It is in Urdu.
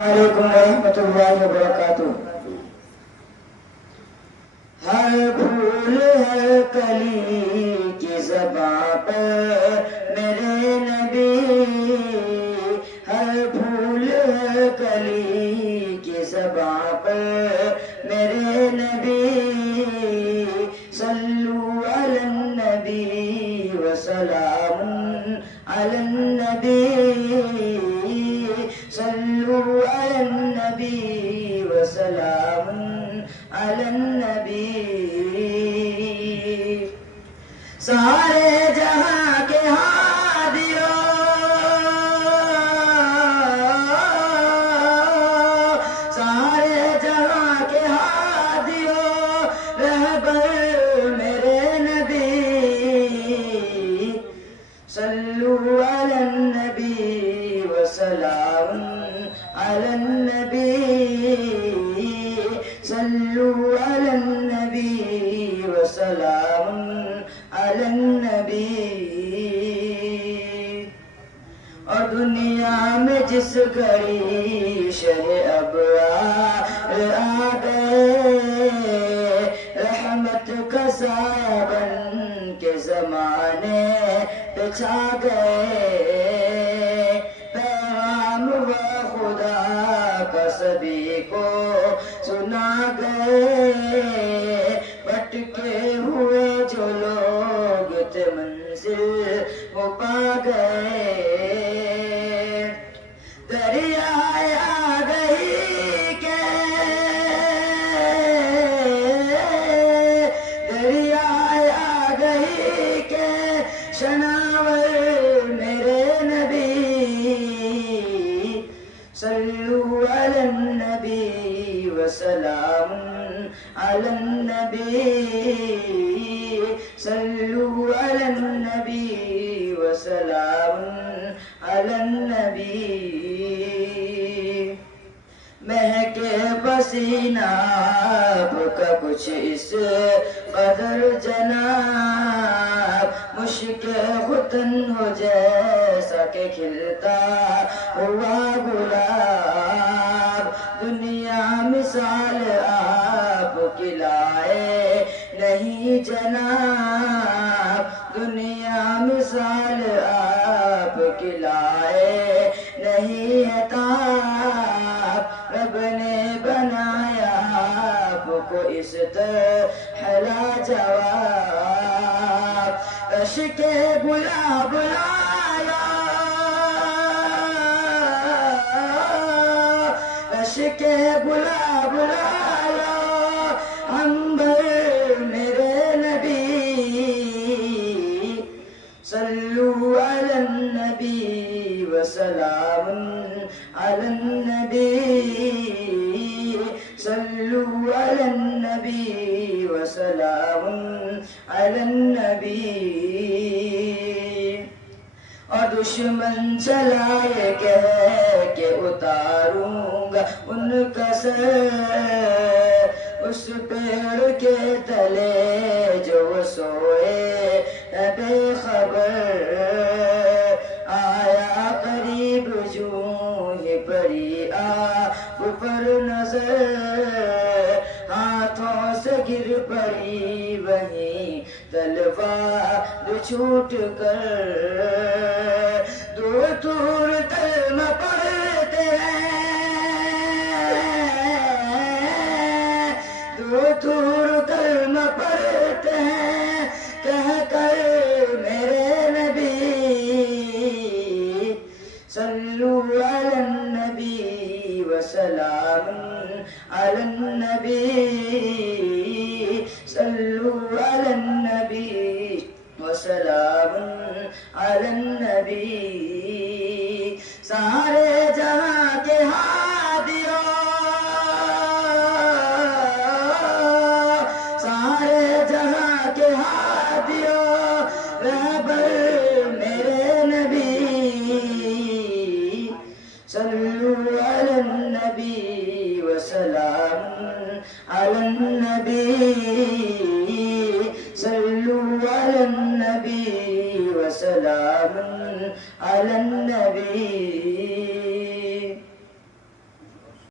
علیکم ورحمۃ اللہ وبرکاتہ۔ ہر پھول ہر کلی کی زباں پر میرے نبی، ہر پھول ہر کلی کی زباں پر میرے نبی، صلو علی النبی وسلام علی النبی، صلو علی النبی وسلام علی النبی۔ سارے جہاں کے ہادیوں، سارے جہاں کے ہادیوں، رہبر میرے نبی، صلو علی النبی وسلام علی النبی، صلو علی النبی وسلام علی النبی۔ اور دنیا میں جس گھڑی شہ ابرار آ گئے، رحمت کا سایہ بن کے زمانے پہ چھا گئے، پیغام و خدا کا سبھی کو سنا گئے، بھٹکے ہوئے جو لوگ تھے منزل وہ پا گئے، دریائے آ گئی کہ دریائے آ گئی کہ شناور میرے نبی، صلو علی النبی وسلام علی النبی، صلو علی النبی وسلام علی النبی۔ مہکے پسینہ آپ کا کچھ اس قدر جناب، مشک ختن ہو جیسا کہ کھلتا ہوا گلاب، دنیا مثال آپ کی لائے نہیں جناب، دنیا مثال آپ کی لائے نہیں ہے تاب، رب نے بنایا آپ کو اس طرح لاجواب، عشق گلاب لایا، عشق گلاب لایا عنبر میرے نبی، صلو علی النبی وسلام علی النبی، صلو علی النبی وسلام علی النبی۔ اور دشمن چلائے کہہ کہ اتاروں گا ان کا سر، اس پیڑ کے تلے جو وہ سوئے بے خبر، آیا قریب جو ہی پڑی آپ پر نظر، ہاتھوں سے گر پڑی وہیں تلوار چھوٹ کر، دو طور کلمہ پڑھتے ہیں، دو طور کلمہ پڑھتے ہیں کہہ کر میرے نبی، صلو علی النبی وسلام علی النبی، صلو علی النبی وسلام علی النبی۔ سارے جہاں کے ہادیوں، سارے جہاں کے ہادیوں، رہبر میرے نبی، صلو علی النبی وسلام